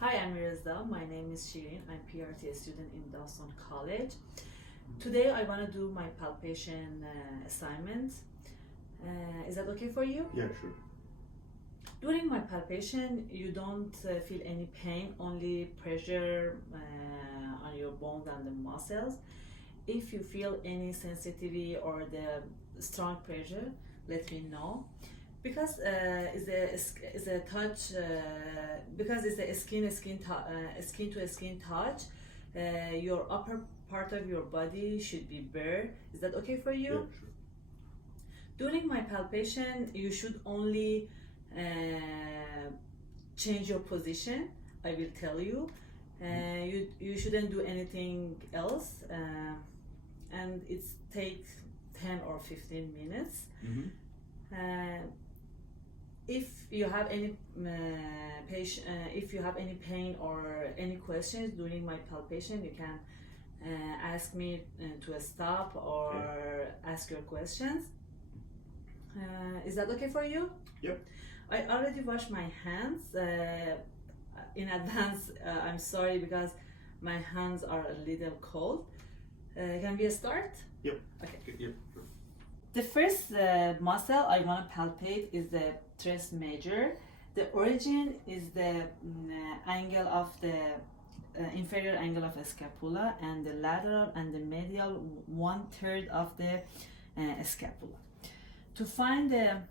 Hi, I'm Mirza. My name is Shirin. I'm PRT student in Dawson College. Today I want to do my palpation assignment. Is that okay for you? Yeah, sure. During my palpation, you don't feel any pain, only pressure on your bones and the muscles. If you feel any sensitivity or the strong pressure, let me know. Because it's a touch, because it's a skin to skin touch, your upper part of your body should be bare. Is that okay for you? Yeah, sure. During my palpation, you should only change your position. I will tell you. You shouldn't do anything else, and it takes 10 or 15 minutes. If you have any if you have any pain or any questions during my palpation, you can ask me to stop or ask your questions. Is that okay for you? Yep. I already washed my hands in advance. I'm sorry because my hands are a little cold. Can we start? Yep. Okay. Yep. Sure. The first muscle I want to palpate is the tres major. The origin is the angle of the inferior angle of the scapula, and the lateral and the medial 1/3 of the scapula. To find the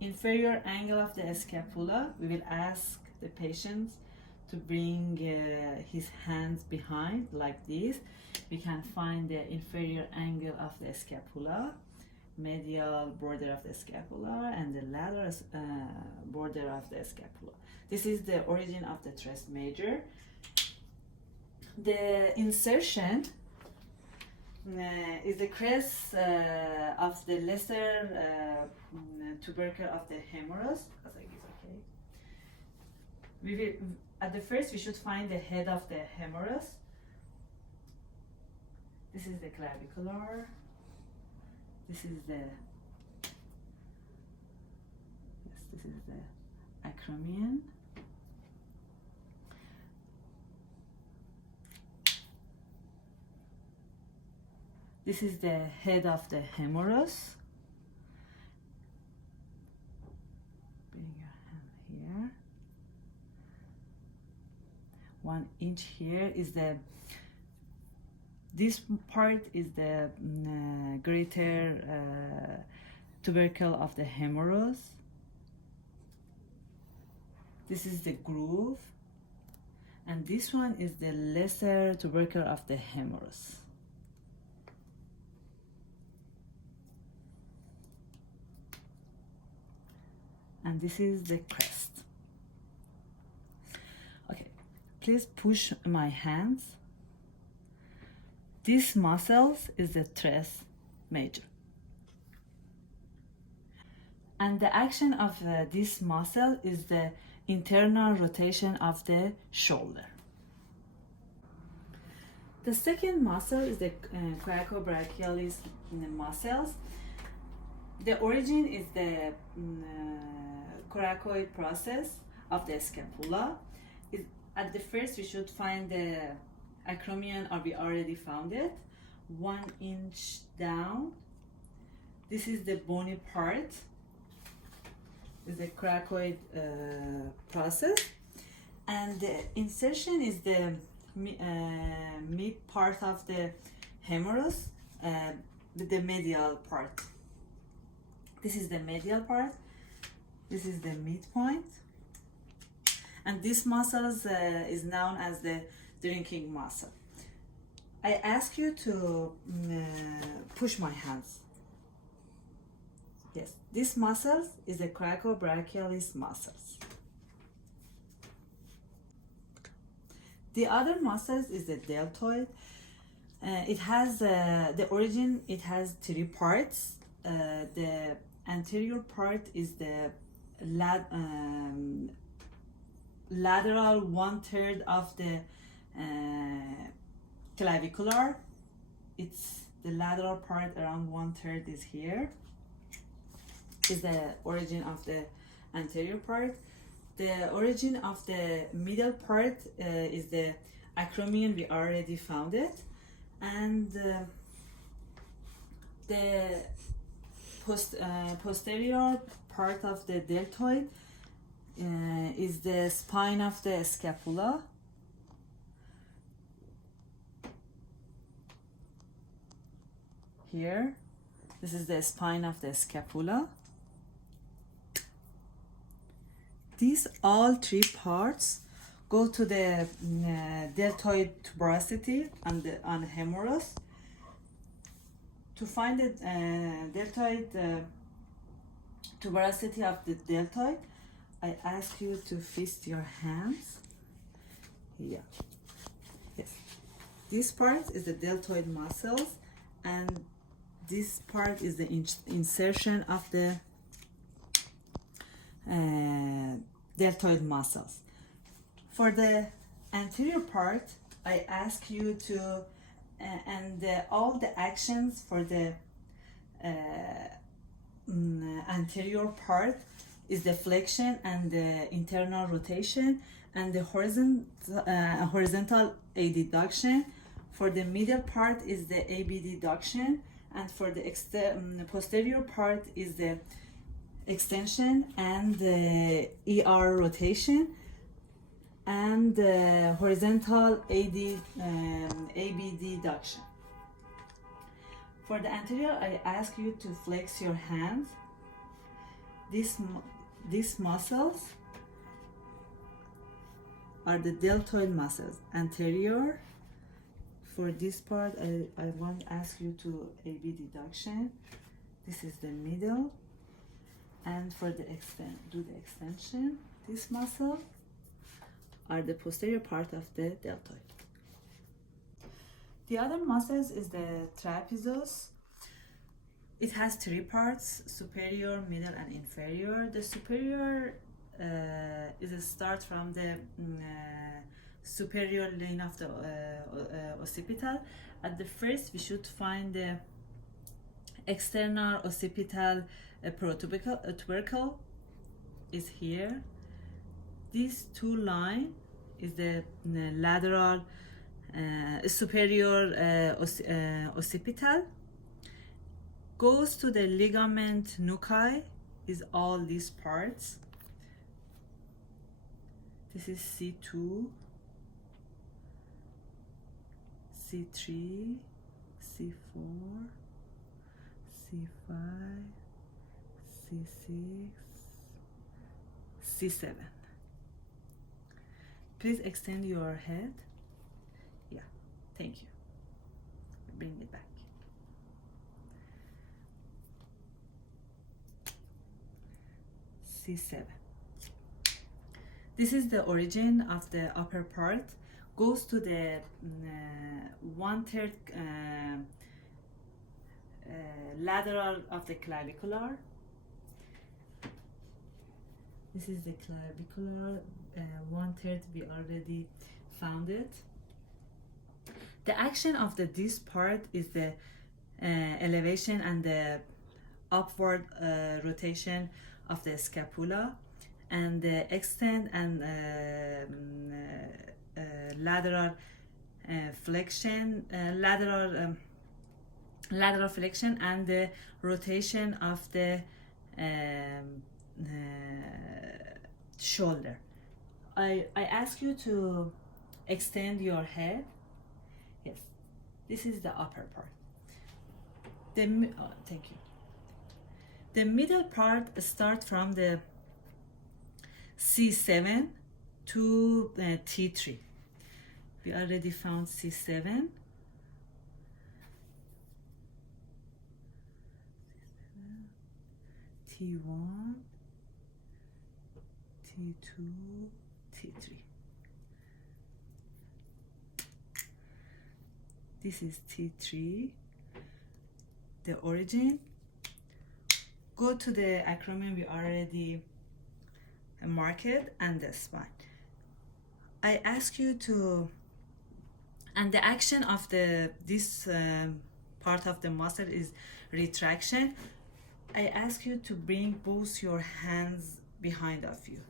inferior angle of the scapula, we will ask the patient to bring his hands behind like this. We can find the inferior angle of the scapula, medial border of the scapula, and the lateral border of the scapula. This is the origin of the tres major. The insertion is the crest of the lesser tubercle of the humerus. I think it's okay. We will, at the first, we should find the head of the humerus. This is the clavicular. This is the acromion. This is the head of the humerus. Bring your hand here. 1 inch here is the. This part is the greater tubercle of the humerus. This is the groove, and this one is the lesser tubercle of the humerus. And this is the crest. Okay, please push my hands. This muscles is the tres major. And the action of this muscle is the internal rotation of the shoulder. The second muscle is the coracobrachialis muscles. The origin is the coracoid process of the scapula. At the first, we should find the acromion, or we already found it. 1 inch down. This is the bony part. Is the coracoid process, and the insertion is the mid part of the humerus, the medial part. This is the medial part. This is the midpoint, and this muscle is known as the drinking muscle. I ask you to push my hands. Yes, this muscle is the coracobrachialis muscles. The other muscles is the deltoid. It has the origin. It has 3 parts. The anterior part is the lateral 1/3 of the clavicular. It's the lateral part, around 1/3 is here. Is the origin of the anterior part. The origin of the middle part is the acromion. We already found it, and the posterior part of the deltoid is the spine of the scapula. Here, this is the spine of the scapula. These all three parts go to the deltoid tuberosity on humerus. To find the deltoid tuberosity of the deltoid, I ask you to fist your hands. Yeah. Yes. This part is the deltoid muscles, and this part is the insertion of the deltoid muscles. For the anterior part, I ask you to all the actions for the anterior part is the flexion and the internal rotation, and the horizontal adduction. For the middle part is the abduction, and for the posterior part is the extension and the ER rotation, and the horizontal abduction. For the anterior, I ask you to flex your hands. These muscles are the deltoid muscles. Anterior. For this part, I want to ask you to abduction. This is the middle. And for the do the extension. This muscle are the posterior part of the deltoid. The other muscles is the trapezius. It has three parts: superior, middle, and inferior. The superior is a start from the superior lane of the occipital. At the first, we should find the external occipital tubercle is here. These two lines is the lateral superior occipital. Goes to the ligament nuchae is all these parts. This is C2, C3, C4, C5, C6, C7. Please extend your head. Yeah, thank you. Bring it back. C7. This is the origin of the upper part. Goes to the 1/3 lateral of the clavicular. This is the clavicular 1/3. We already found it. The action of this part is the elevation and the upward rotation of the scapula, and the extend and lateral flexion, lateral flexion, and the rotation of the shoulder. I ask you to extend your head. Yes, this is the upper part. Thank you. The middle part starts from the C7 to T3. We already found C7. T1, T2, T3. This is T3, the origin. Go to the acromion we already marked and the spine. I ask you to, and the action of this part of the muscle is retraction. I ask you to bring both your hands behind of you.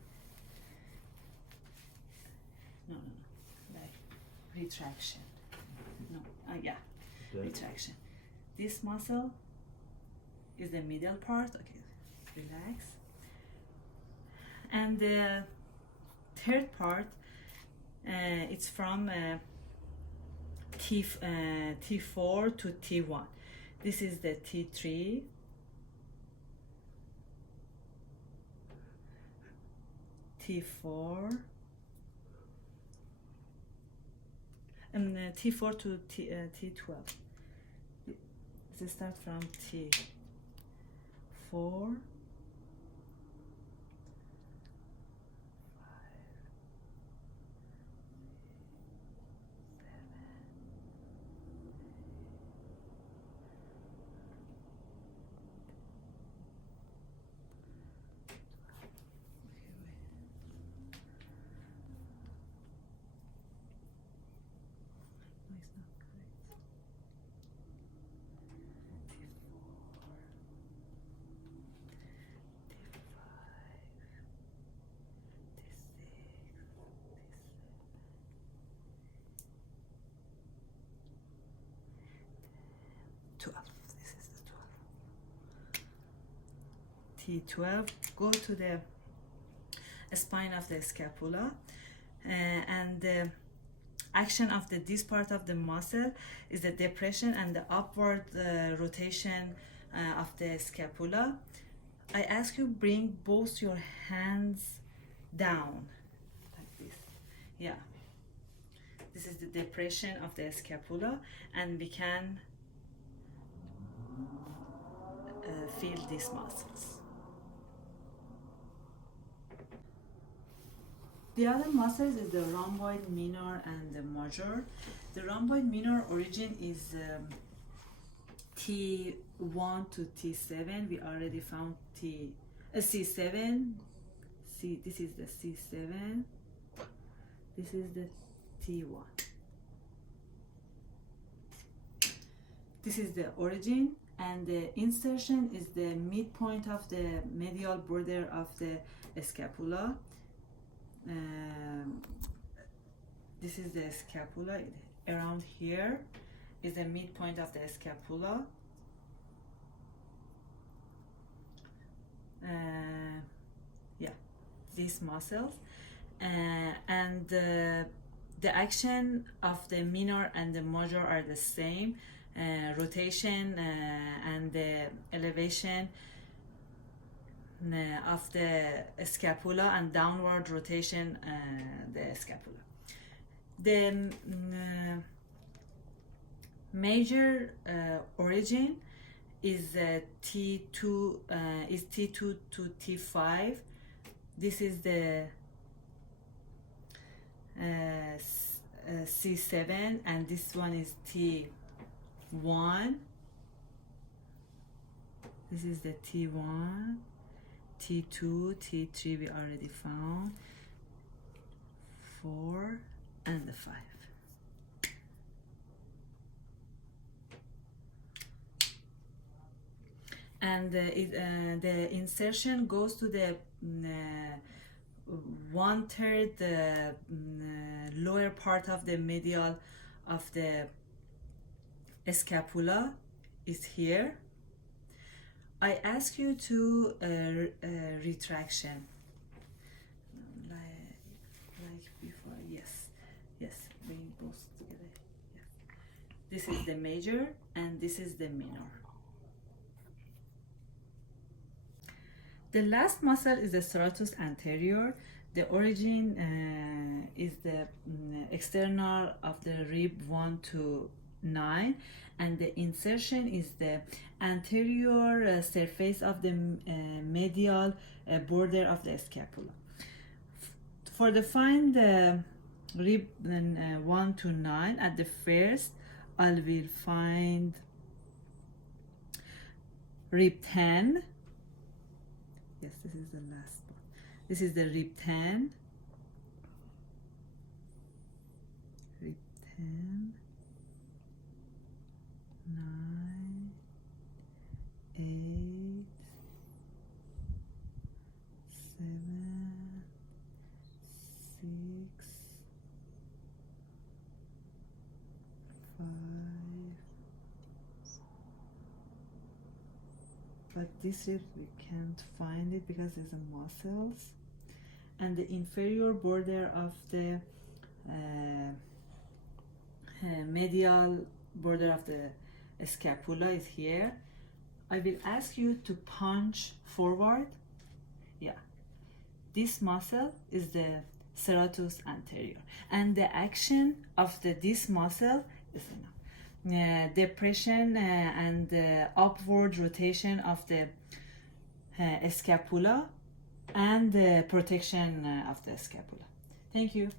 no, like retraction. No, yeah, retraction. This muscle is the middle part. Okay, relax. And the third part, it's from T4 to T1. This is the T3. T4 and T4 to T12. Let's start from T4, 12. This is the 12. T12. Go to the spine of the scapula, and the action of this part of the muscle is the depression and the upward rotation of the scapula. I ask you bring both your hands down like this. Yeah. This is the depression of the scapula, and we can feel these muscles. The other muscles is the rhomboid minor and the major. The rhomboid minor origin is T1 to T7. We already found C7. This is the C7. This is the T1. This is the origin, and the insertion is the midpoint of the medial border of the scapula. This is the scapula. Around here is the midpoint of the scapula. Yeah, these muscles, and the action of the minor and the major are the same. Rotation and the elevation of the scapula and downward rotation the scapula. The major origin is T2 to T5. This is the C7, and this one is T1. This is the T1, T2, T3 we already found, 4, and the 5. And the insertion goes to the 1/3 lower part of the medial of the scapula is here. I ask you to retraction like before. Yes, bring both together. Yes. This is the major and this is the minor. The last muscle is the serratus anterior. The origin is the external of the rib 1 to 9, and the insertion is the anterior surface of the medial border of the scapula. For the find the rib 1 to 9, at the first I will find rib 10. Yes, this is the last one. This is the rib 10. Rib 10. 9, 8, 7, 6, but this rib we can't find it because there's a muscles. And the inferior border of the medial border of the scapula is here. I will ask you to punch forward. Yeah, this muscle is the serratus anterior, and the action of this muscle is depression and upward rotation of the scapula and the protection of the scapula. Thank you.